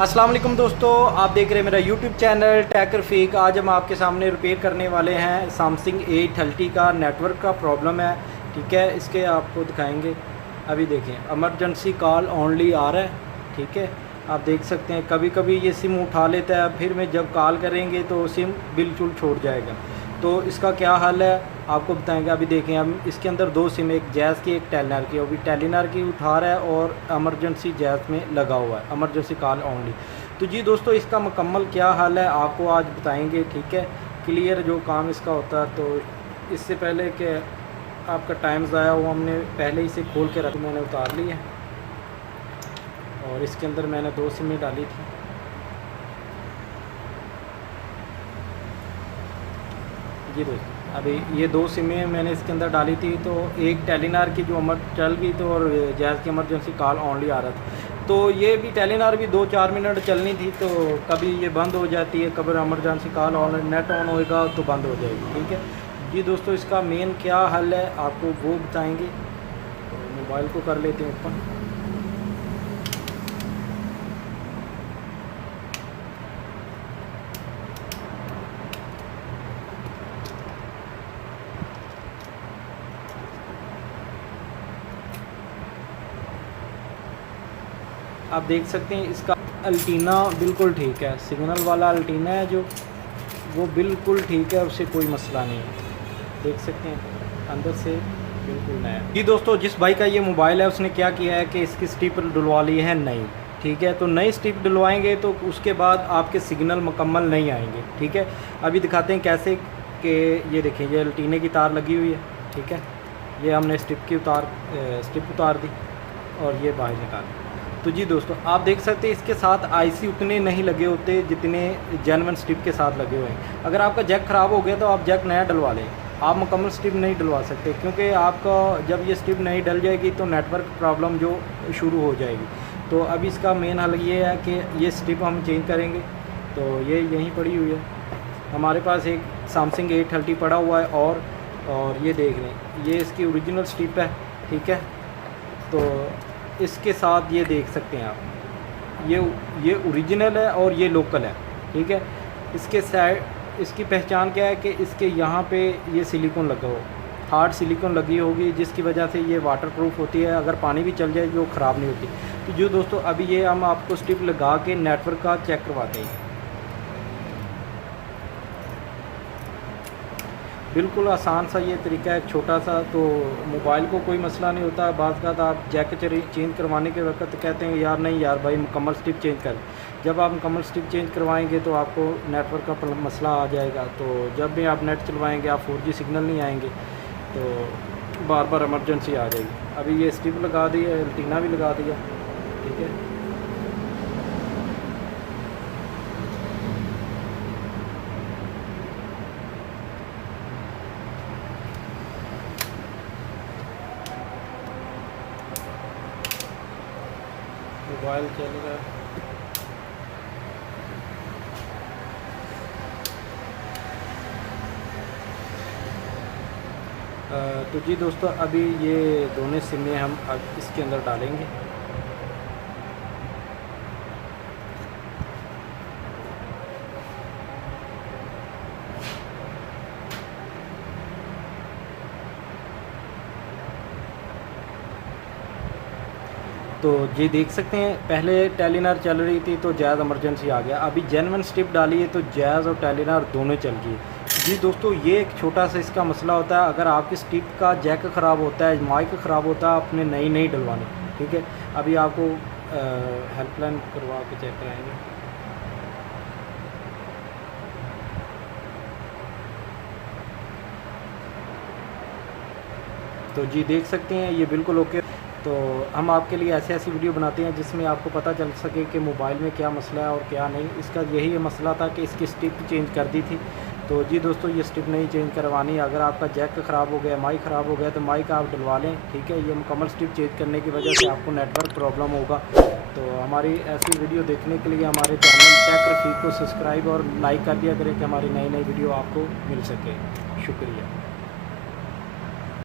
अस्सलाम वालेकुम दोस्तों, आप देख रहे हैं मेरा यूट्यूब चैनल टेक रफ़ीक। आज हम आपके सामने रिपेयर करने वाले हैं सैमसंग A30 का नेटवर्क का प्रॉब्लम है। ठीक है, इसके आपको दिखाएंगे। अभी देखें, इमरजेंसी कॉल ओनली आ रहा है। ठीक है, आप देख सकते हैं कभी कभी ये सिम उठा लेता है, फिर में जब कॉल करेंगे तो सिम बिल्कुल छोड़ जाएगा। तो इसका क्या हल है आपको बताएंगे। अभी देखें, हम इसके अंदर दो सिम, एक जैज़ की एक टेलीनॉर की। अभी टेलीनॉर की उठा रहा है और इमरजेंसी जैज़ में लगा हुआ है, इमरजेंसी कॉल ओनली। तो जी दोस्तों, इसका मुकम्मल क्या हल है आपको आज बताएंगे। ठीक है, क्लियर जो काम इसका होता है। तो इससे पहले कि आपका टाइम ज़ाया हो, हमने पहले इसे खोल के रख, मैंने उतार ली है और इसके अंदर मैंने दो सिमें डाली थी। जी दोस्तों, अभी ये दो सिमें मैंने इसके अंदर डाली थी। तो एक टेलीनॉर की जो चल गई तो, और जैज़ की इमरजेंसी कॉल ओनली आ रहा था। तो ये भी टेलीनॉर भी 2-4 मिनट चलनी थी। तो कभी ये बंद हो जाती है, कभी emergency call on, net on होएगा तो बंद हो जाएगी। ठीक है जी दोस्तों, इसका मेन क्या हल है आपको वो बताएंगे। तो मोबाइल को कर लेते हैं ओपन। आप देख सकते हैं इसका अल्टीना बिल्कुल ठीक है, सिग्नल वाला अल्टीना है जो, वो बिल्कुल ठीक है, उससे कोई मसला नहीं है। देख सकते हैं अंदर से बिल्कुल नया। जी दोस्तों, जिस भाई का ये मोबाइल है उसने क्या किया है कि इसकी स्ट्रिप डलवा ली है नई। ठीक है, तो नई स्ट्रिप डलवाएंगे तो उसके बाद आपके सिग्नल मुकम्मल नहीं आएंगे। ठीक है, अभी दिखाते हैं कैसे। कि ये देखें, ये अल्टीने की तार लगी हुई है। ठीक है, ये हमने स्ट्रिप उतार दी और ये बाहर निकाल दी। तो जी दोस्तों, आप देख सकते हैं इसके साथ आईसी उतने नहीं लगे होते जितने जेन्युइन स्ट्रिप के साथ लगे हुए हैं। अगर आपका जैक ख़राब हो गया तो आप जैक नया डलवा लें, आप मुकम्मल स्ट्रिप नहीं डलवा सकते, क्योंकि आपका जब ये स्ट्रिप नहीं डल जाएगी तो नेटवर्क प्रॉब्लम जो शुरू हो जाएगी। तो अब इसका मेन हल ये है कि ये स्ट्रिप हम चेंज करेंगे। तो ये यहीं पड़ी हुई है, हमारे पास एक सैमसंग A30 पड़ा हुआ है। और ये देख लें, ये इसकी ओरिजिनल स्ट्रिप है। ठीक है, तो इसके साथ ये देख सकते हैं आप, ये ओरिजिनल है और ये लोकल है। ठीक है, इसके साइड इसकी पहचान क्या है कि इसके यहाँ पे ये सिलिकॉन लगा हो, हार्ड सिलिकॉन लगी होगी, जिसकी वजह से ये वाटरप्रूफ होती है, अगर पानी भी चल जाए जो ख़राब नहीं होती। तो जो दोस्तों, अभी ये हम आपको स्ट्रिप लगा के नेटवर्क का चेक करवाते हैं। बिल्कुल आसान सा ये तरीका है, छोटा सा। तो मोबाइल को कोई मसला नहीं होता। बात का आप जैक चेंज करवाने के वक्त कहते हैं यार नहीं यार भाई मुकम्मल स्ट्रिप चेंज कर। जब आप मुकम्मल स्ट्रिप चेंज करवाएंगे तो आपको नेटवर्क का मसला आ जाएगा। तो जब भी आप नेट चलवाएंगे, आप 4G सिग्नल नहीं आएंगे, तो बार बार इमरजेंसी आ जाएगी। अभी ये स्ट्रिप लगा दी है, एंटीना भी लगा दिया। ठीक है, मोबाइल चल रहा है। तो जी दोस्तों, अभी ये दोनों सिमें हम अब इसके अंदर डालेंगे। तो ये देख सकते हैं, पहले टेलीनॉर चल रही थी तो जैज़ इमरजेंसी आ गया। अभी जेन्युइन स्ट्रिप डाली है तो जैज़ और टेलीनॉर दोनों चल गई। जी दोस्तों, ये एक छोटा सा इसका मसला होता है। अगर आपकी स्ट्रिप का जैक ख़राब होता है, माइक ख़राब होता है, आपने नई डलवानी। ठीक है, अभी आपको हेल्पलाइन करवा के चेक कराएंगे। तो जी देख सकते हैं ये बिल्कुल ओके। तो हम आपके लिए ऐसी वीडियो बनाते हैं जिसमें आपको पता चल सके कि मोबाइल में क्या मसला है और क्या नहीं। इसका यही मसला था कि इसकी स्ट्रिप चेंज कर दी थी। तो जी दोस्तों, ये स्ट्रिप नहीं चेंज करवानी। अगर आपका जैक ख़राब हो गया, माइक ख़राब हो गया, तो माइक आप डलवा लें। ठीक है, ये मुकम्मल स्ट्रिप चेंज करने की वजह से आपको नेटवर्क प्रॉब्लम होगा। तो हमारी ऐसी वीडियो देखने के लिए हमारे चैनल टेक रफ़ीक को सब्सक्राइब और लाइक कर दिया करें कि हमारी नई वीडियो आपको मिल सके। शुक्रिया।